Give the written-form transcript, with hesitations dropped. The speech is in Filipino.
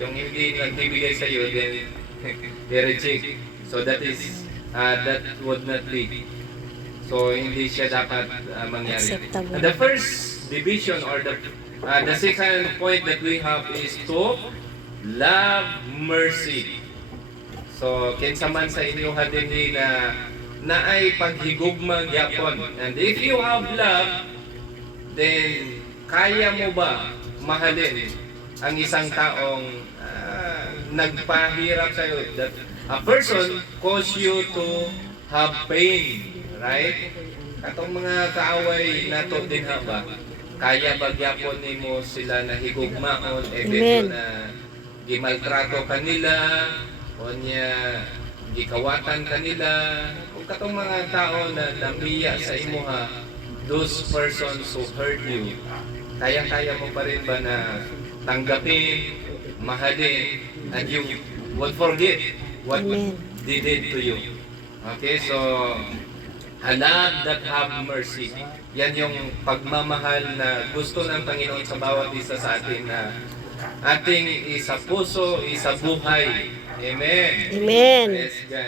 Yung hindi nagbibigay sa iyo, then i-reject. So that would not be. So hindi siya dapat mangyari. Acceptable. And the first division or the second point that we have is to love mercy. So kinsa man sa inyo din na ay paghigugma gyapon. And if you have love, then kaya mo ba mahalin ang isang taong nagpahirap sa iyo? That a person cause you to have pain, right? Katong mga kaaway nato din ba? Kaya ba gyapon nimo sila na higugmaon evento na gimaltrato kanila o niya gikawatan kanila o katong mga tao na namiya sa imuha, those persons who hurt you, kaya mo pa rin ba na tanggapin, mahalin, and you would forget what they did to you? Okay, so a love that have mercy. Yan yung pagmamahal na gusto ng Panginoon sa bawat isa sa atin na ating isa puso, isa buhay. Amen. Amen. Praise God.